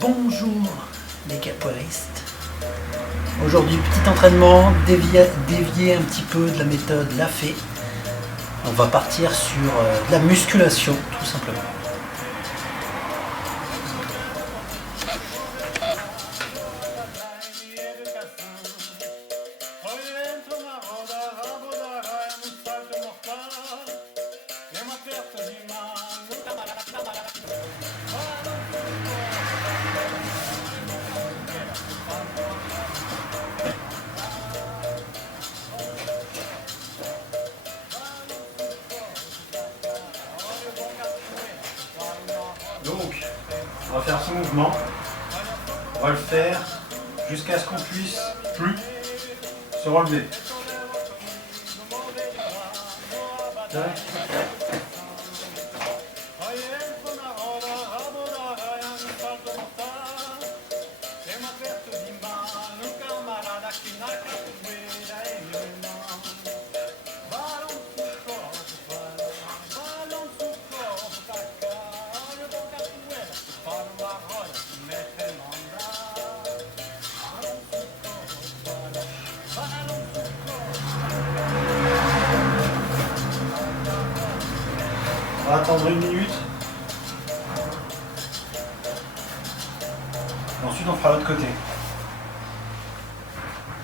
Bonjour les capoeiristes. Aujourd'hui petit entraînement, dévier un petit peu de la méthode Lafay. On va partir sur de la musculation tout simplement. Donc, on va faire ce mouvement, on va le faire jusqu'à ce qu'on puisse plus se relever. Tac. On va attendre 1 minute. Et ensuite on fera l'autre côté.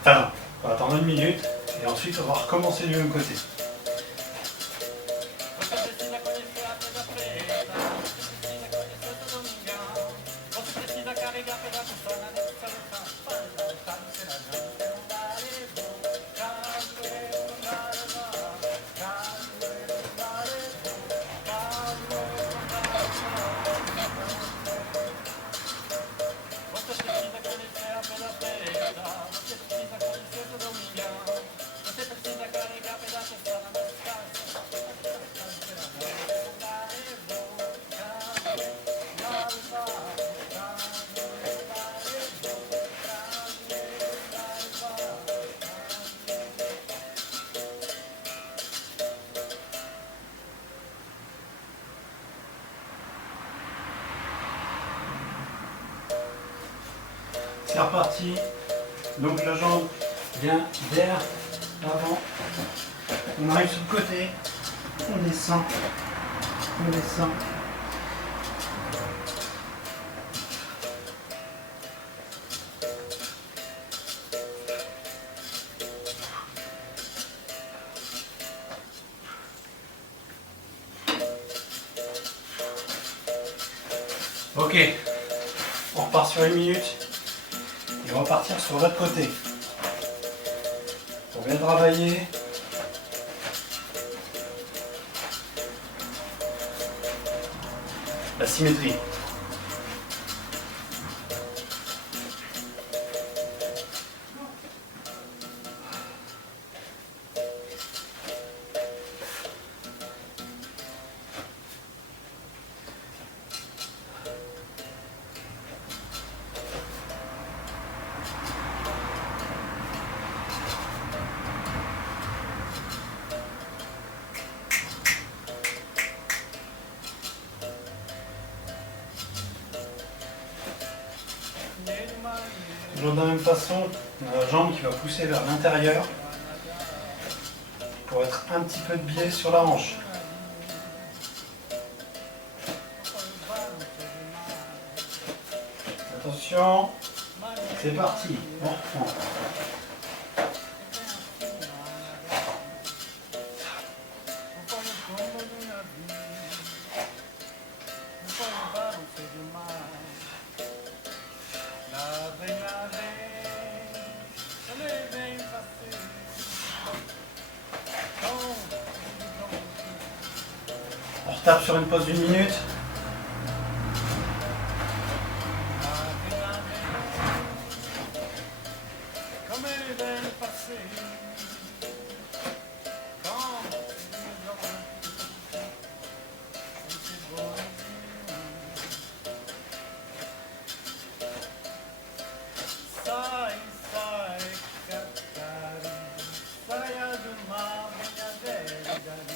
Enfin non, on va attendre 1 minute et ensuite on va recommencer du même côté. C'est reparti, donc la jambe vient vers l'avant, on arrive sur le côté, on descend, on descend. Ok, on repart sur 1 minute. Et on va partir sur l'autre côté. On vient travailler. La symétrie. Toujours de la même façon, on a la jambe qui va pousser vers l'intérieur pour être un petit peu de biais sur la hanche. Attention, c'est parti, on reprend. On retape sur une pause d'1 minute.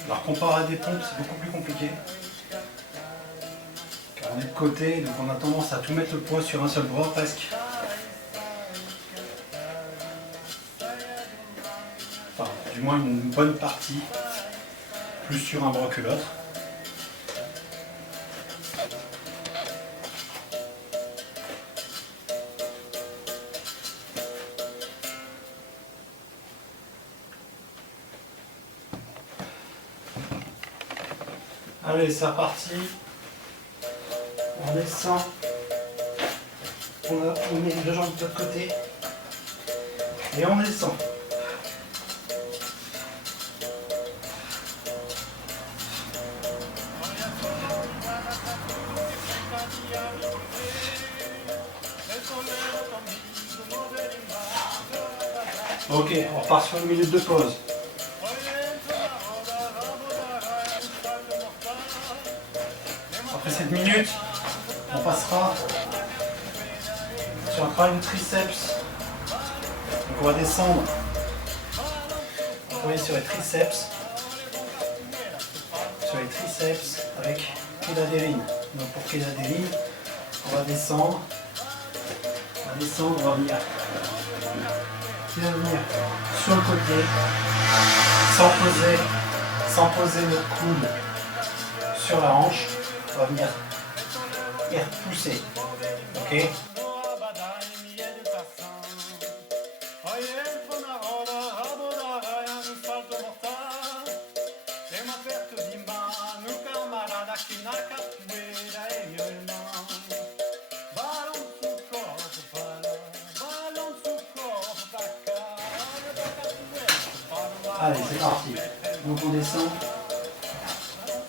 Alors comparé à des pompes, c'est beaucoup plus compliqué. Car on est de côté, donc on a tendance à tout mettre le poids sur un seul bras presque. Enfin, du moins une bonne partie, plus sur un bras que l'autre. Allez, c'est reparti. On descend. On met les deux jambes de l'autre côté. Et on descend. Ok, on repart sur une minute de pause. Après cette minute, on passera sur un travail de triceps. Donc on va descendre. On va travailler sur les triceps. Sur les triceps avec Kedaderin. Donc pour Kedaderin, on va descendre. On va venir sur le côté, sans poser notre coude sur la hanche. On va venir y repousser. Ok? Allez, c'est parti. Donc on descend.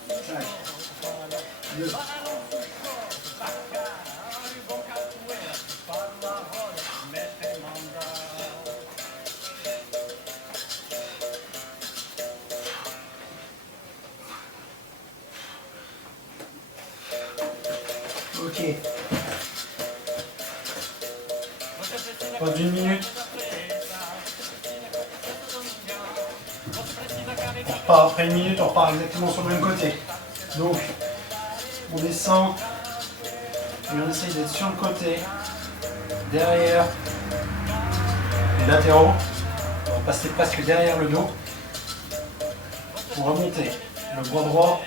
5, 2. Ok. Pause d'une minute. On repart après une minute, on repart exactement sur le même côté. Donc, on descend et on essaye d'être sur le côté, derrière les latéraux. On va passer presque derrière le dos pour remonter. Le bras droit,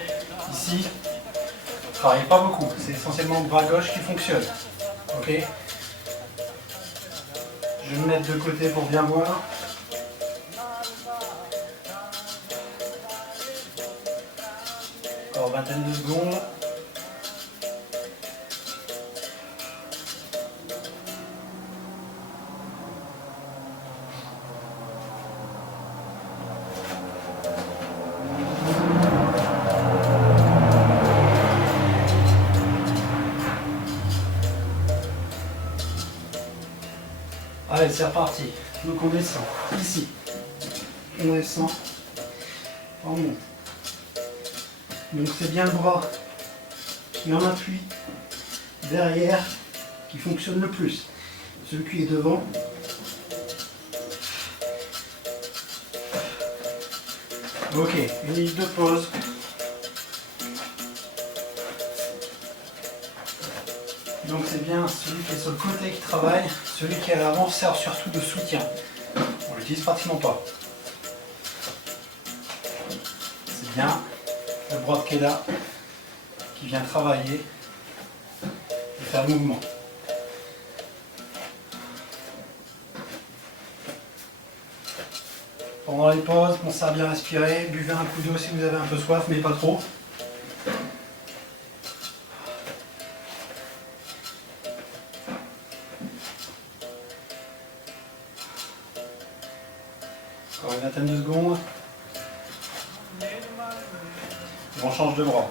ici, ne travaille pas beaucoup. C'est essentiellement le bras gauche qui fonctionne. Ok ? Je vais me mettre de côté pour bien voir. Encore vingtaine de secondes. Allez, c'est reparti. Donc on descend ici. On descend. On monte. Donc c'est bien le bras qui en appuie derrière qui fonctionne le plus. Celui qui est devant. Ok, une minute de pause. Donc c'est bien celui qui est sur le côté qui travaille, celui qui est à l'avant sert surtout de soutien. On l'utilise pratiquement pas. C'est bien le bras de Keda qui vient travailler et faire le mouvement. Pendant les pauses, pensez à bien respirer, buvez un coup d'eau si vous avez un peu soif, mais pas trop. Encore une vingtaine de secondes. Et on change de bras.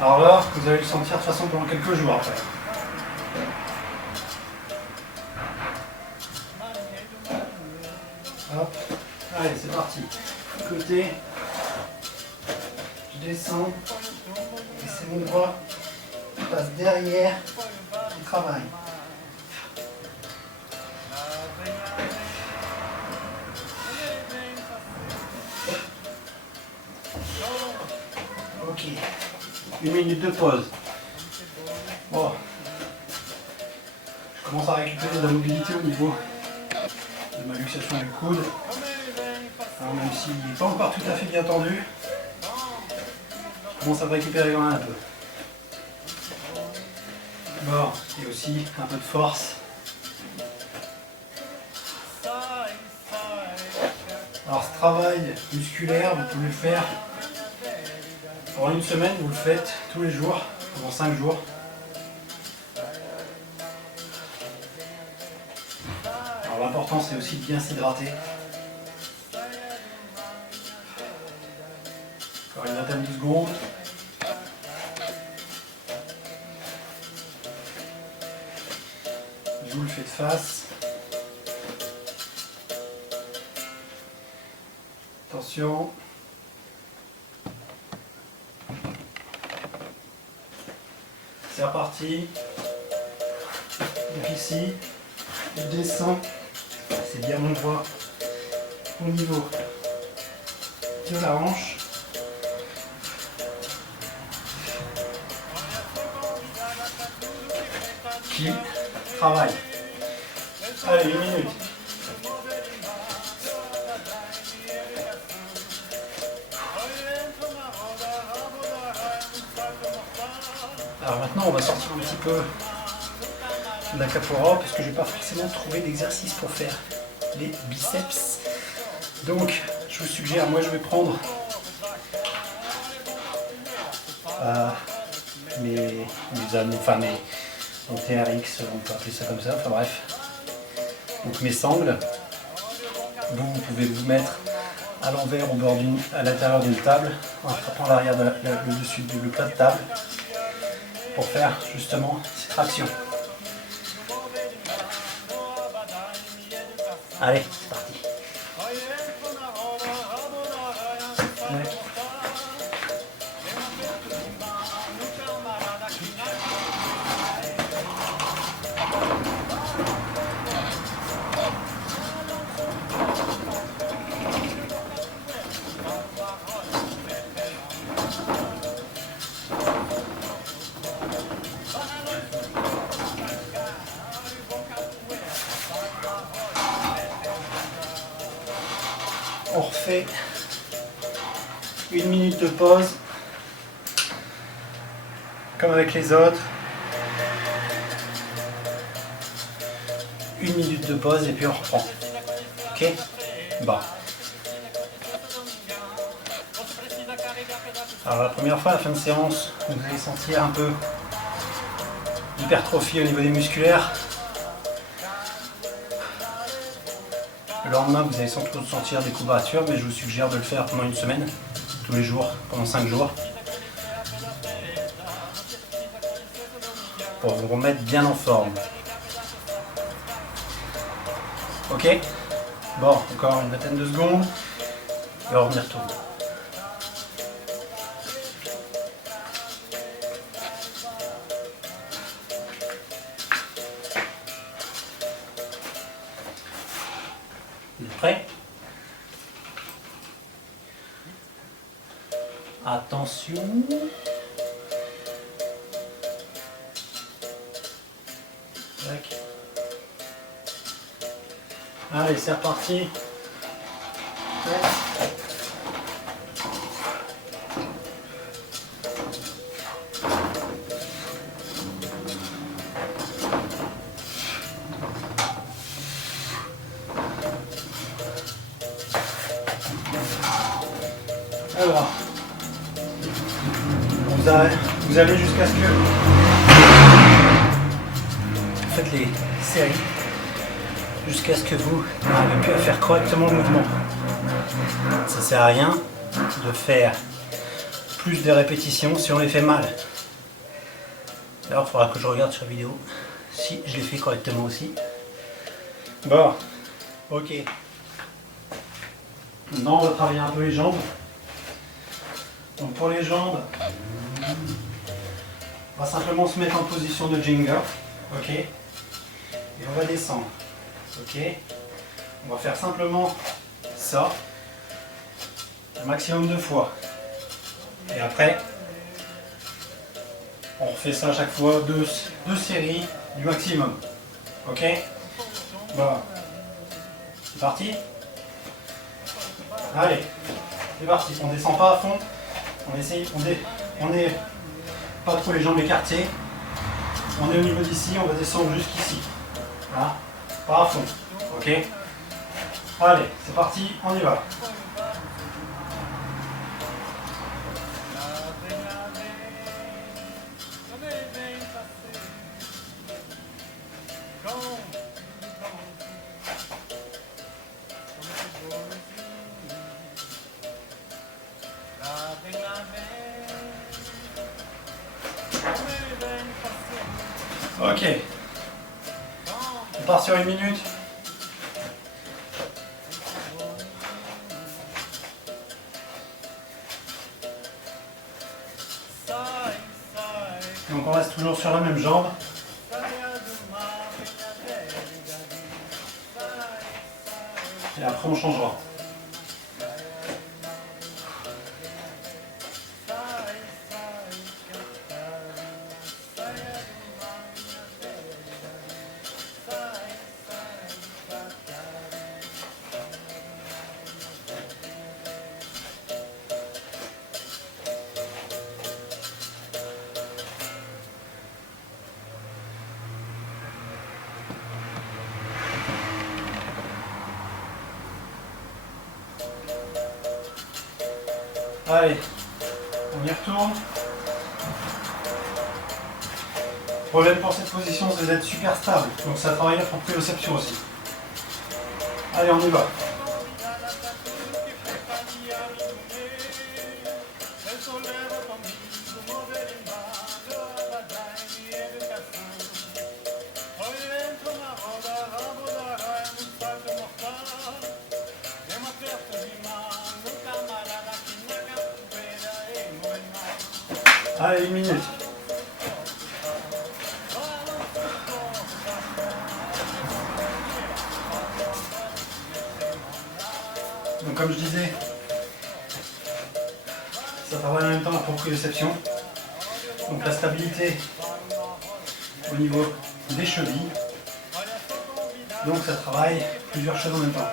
Alors là, vous allez le sentir de toute façon pendant quelques jours après. Hop, allez, c'est parti. Côté, je descends, et c'est mon bras qui passe derrière, qui travaille. Ok, 1 minute de pause. Bon. Je commence à récupérer de la mobilité au niveau de ma luxation du coude. Alors, même s'il n'est pas encore tout à fait bien tendu, je commence à le récupérer quand même un peu. Bon, et aussi un peu de force. Alors ce travail musculaire, vous pouvez le faire pendant une semaine, vous le faites tous les jours, pendant 5 jours. Alors l'important c'est aussi de bien s'hydrater. Encore une vingtaine de secondes. Je vous le fais de face. Attention. C'est reparti. Donc ici, je descends. C'est bien mon poids au niveau de la hanche. Qui travaille. Allez, 1 minute. Alors maintenant on va sortir un petit peu de la capora parce que je n'ai pas forcément trouvé d'exercice pour faire les biceps. Donc je vous suggère, moi je vais prendre mon TRX, on peut appeler ça comme ça, enfin bref. Donc mes sangles, vous pouvez vous mettre à l'envers à l'intérieur d'une table en frappant l'arrière le dessus du plat de table pour faire justement ces tractions. Allez, c'est parti. Ouais. On refait 1 minute de pause, comme avec les autres. 1 minute de pause et puis on reprend. Ok? Bon. Alors la première fois, à la fin de séance, vous allez sentir un peu d'hypertrophie au niveau des musculaires. Le lendemain, vous allez sans doute sentir des courbatures, mais je vous suggère de le faire pendant une semaine, tous les jours, pendant 5 jours, pour vous remettre bien en forme. Ok? Bon, encore une vingtaine de secondes, et on revenir tourner. Vous êtes prêts? Attention. Tac. Allez, c'est reparti. Tac. Alors, vous allez jusqu'à ce que vous faites les séries, jusqu'à ce que vous n'arrivez plus à faire correctement le mouvement. Ça sert à rien de faire plus de répétitions si on les fait mal. D'ailleurs, il faudra que je regarde sur la vidéo si je les fais correctement aussi. Bon, ok. Maintenant, on va travailler un peu les jambes. Donc pour les jambes, on va simplement se mettre en position de Jenga, ok, et on va descendre, ok. On va faire simplement ça, un maximum de fois, et après On refait ça à chaque fois, deux séries du maximum. Ok? Voilà. C'est parti? Allez, c'est parti. On descend pas à fond. On essaye, on est pas trop les jambes écartées. On est au niveau d'ici, on va descendre jusqu'ici. Voilà. Pas à fond. Ok? Allez, c'est parti, on y va. Ok. On part sur 1 minute. Donc on reste toujours sur la même jambe. Et après on changera. Allez, on y retourne. Le problème pour cette position, c'est d'être super stable. Donc ça travaille la proprioception aussi. Allez, on y va. Allez, 1 minute. Donc comme je disais, ça travaille en même temps la proprioception. Donc la stabilité au niveau des chevilles. Donc ça travaille plusieurs choses en même temps.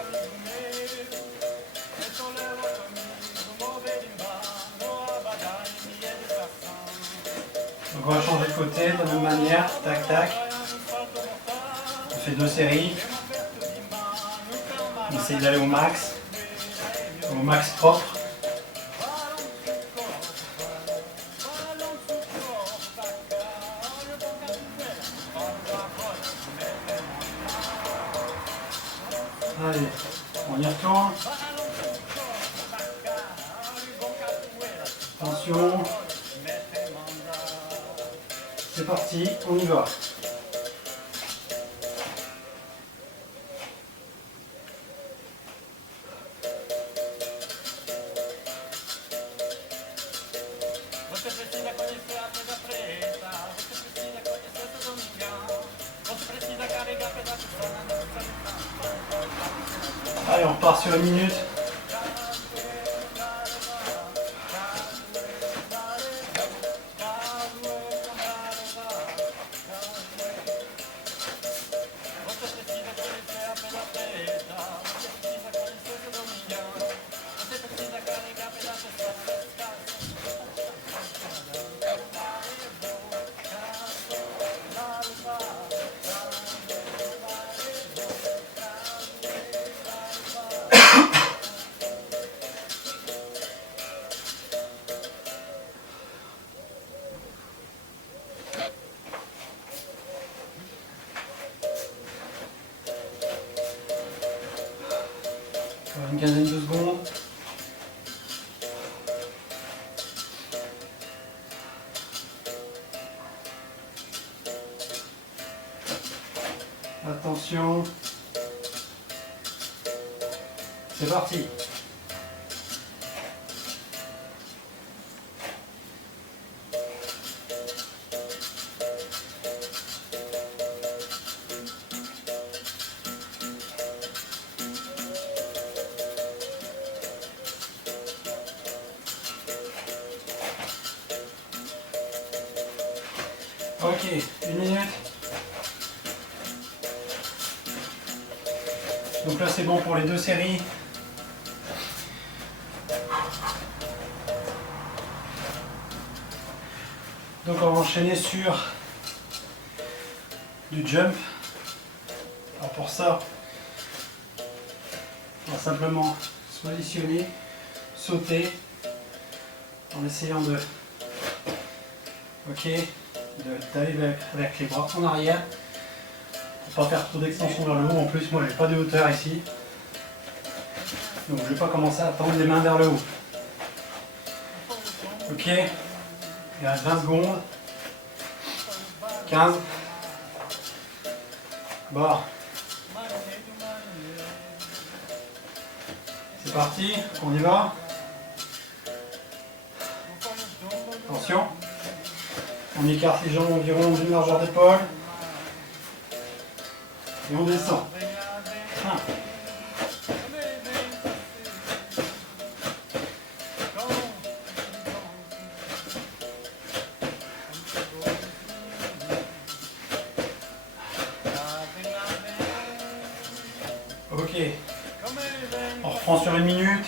Donc on va changer de côté de la même manière, tac tac. On fait 2 séries. On essaye d'aller au max propre. Allez, on y retourne. Attention. C'est parti, on y va. Allez, on repart sur 1 minute. Une quinzaine de secondes. Attention. C'est parti. Ok, 1 minute. Donc là c'est bon pour les 2 séries. Donc on va enchaîner sur du jump. Alors pour ça, on va simplement se positionner, sauter en essayant de d'aller avec les bras en arrière pour pas faire trop d'extension vers le haut. En plus moi j'ai pas de hauteur ici, donc je vais pas commencer à tendre les mains vers le haut. Ok, il reste 20 secondes, 15, bon, c'est parti, on y va. Attention, on écarte les jambes environ d'une largeur d'épaule et on descend. 1. Ok, on reprend sur 1 minute.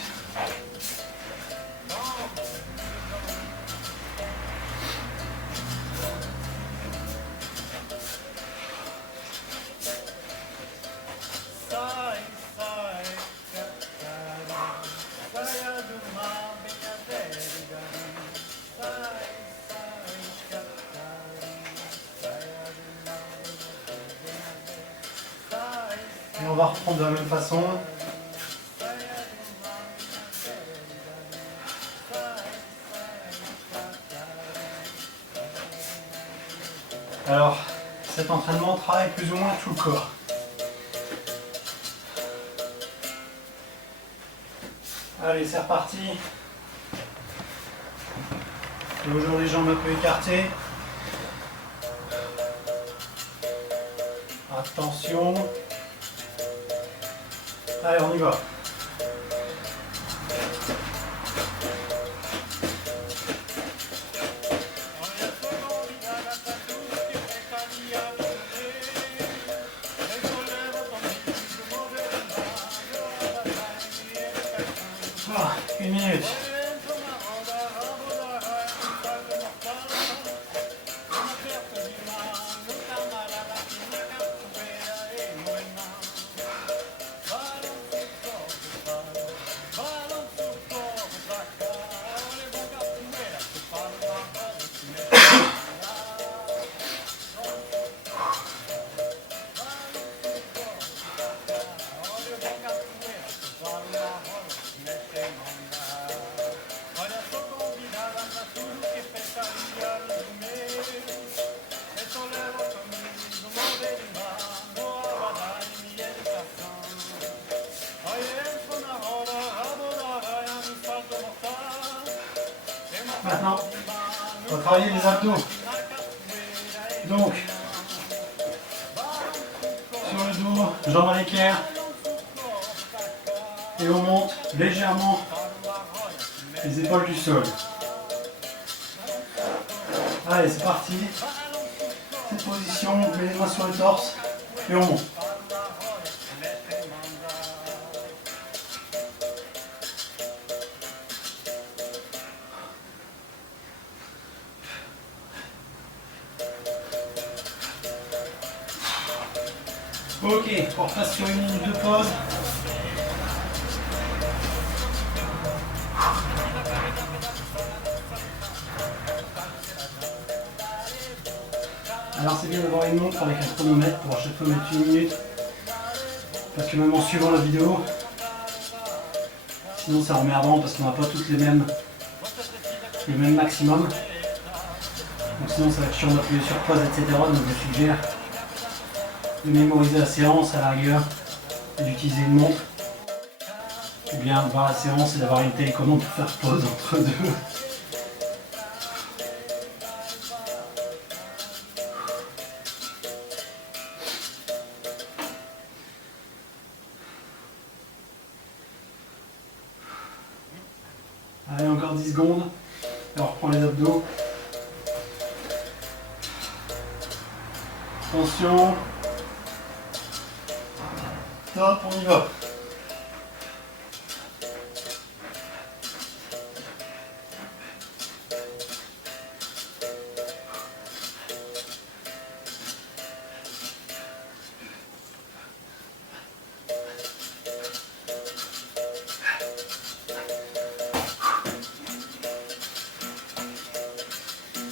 Et on va reprendre de la même façon. Alors, cet entraînement travaille plus ou moins tout le corps. Allez, c'est reparti. Toujours les jambes un peu écartées. Attention. Allez, on y va. Ah, 1 minute. Maintenant, on va travailler les abdos. Donc, sur le dos, jambes à l'équerre. Et on monte légèrement les épaules du sol. Allez, c'est parti. Cette position, on met les mains sur le torse et on monte. Ok, on repasse sur 1 minute de pause. Alors c'est bien d'avoir une montre avec un chronomètre pour à chaque fois mettre 1 minute. Parce que même en suivant la vidéo, sinon c'est emmerdant parce qu'on n'a pas toutes le même maximum. Donc sinon ça va être chiant d'appuyer sur pause, etc. Donc je suggère de mémoriser la séance à la rigueur et d'utiliser une montre. Ou bien de voir la séance et d'avoir une télécommande pour faire pause entre deux. Allez, encore 10 secondes et on reprend les abdos. Attention. Top, on y va.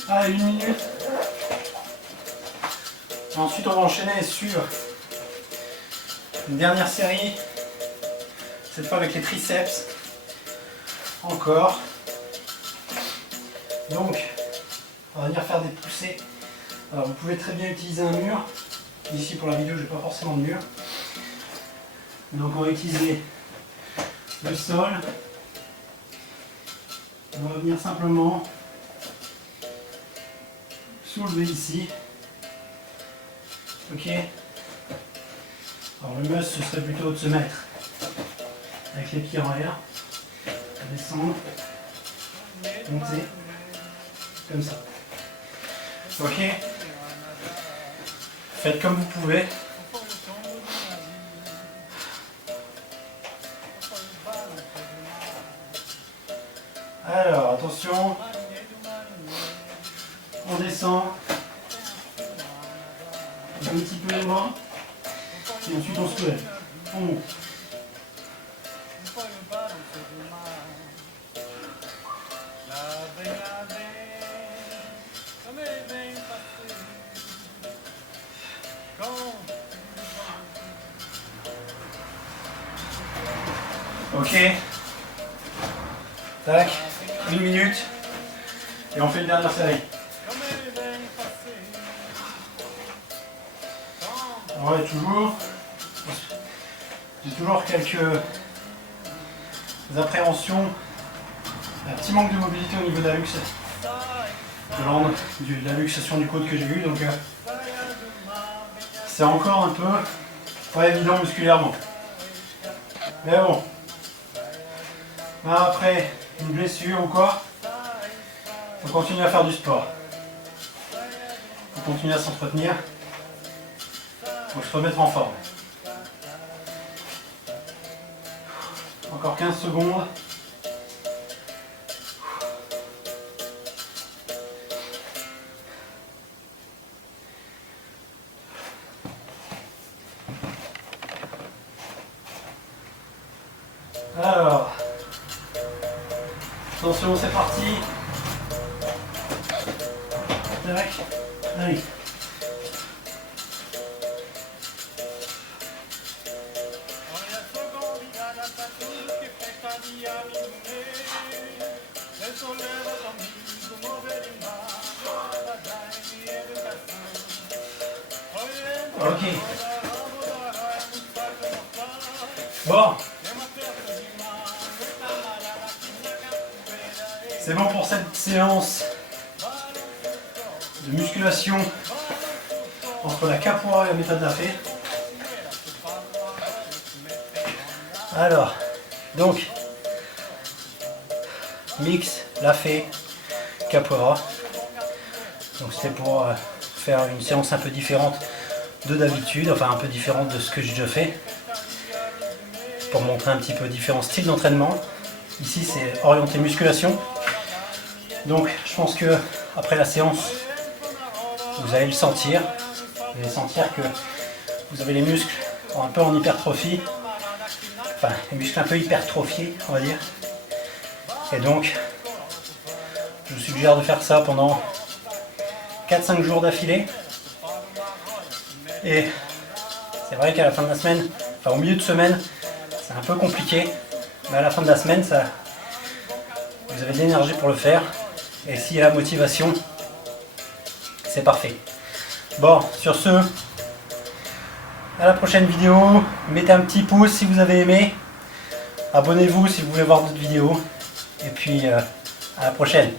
Allez, 1 minute. Et ensuite, on va enchaîner sur une dernière série. Cette fois avec les triceps. Encore. Donc, on va venir faire des poussées. Alors, vous pouvez très bien utiliser un mur. Ici, pour la vidéo, je n'ai pas forcément de mur. Donc, on va utiliser le sol. On va venir simplement soulever ici. Ok. Alors le must ce serait plutôt de se mettre avec les pieds en l'air, descendre, monter, comme ça. Ok. Faites comme vous pouvez. Alors attention. On descend un petit peu les bras et ensuite on se soulève. On monte. Ok. Tac. 1 minute. Et on fait une dernière série. Ouais, toujours. J'ai toujours quelques appréhensions. Un petit manque de mobilité au niveau de la la luxation du côte que j'ai eu, donc c'est encore un peu pas évident musculairement. Mais bon. Après une blessure ou quoi, il faut continuer à faire du sport. Il faut continuer à s'entretenir. Faut se remettre en forme. Encore 15 secondes. Alors, attention, c'est parti. Tac. Allez. Ok. Bon. C'est bon pour cette séance de musculation entre la capoeira et la méthode Lafay. Alors, donc, mix, Lafay, capoeira. Donc c'était pour faire une séance un peu différente de d'habitude, enfin un peu différente de ce que j'ai déjà fait, pour montrer un petit peu différents styles d'entraînement. Ici c'est orienté musculation. Donc je pense que après la séance, vous allez le sentir. Vous allez sentir que vous avez les muscles un peu en hypertrophie. Enfin, les muscles un peu hypertrophiés, on va dire. Et donc, je vous suggère de faire ça pendant 4-5 jours d'affilée. Et c'est vrai qu'à la fin de la semaine, enfin au milieu de semaine, c'est un peu compliqué. Mais à la fin de la semaine, vous avez de l'énergie pour le faire. Et s'il y a la motivation, c'est parfait. Bon, sur ce, à la prochaine vidéo. Mettez un petit pouce si vous avez aimé. Abonnez-vous si vous voulez voir d'autres vidéos. Et puis, à la prochaine.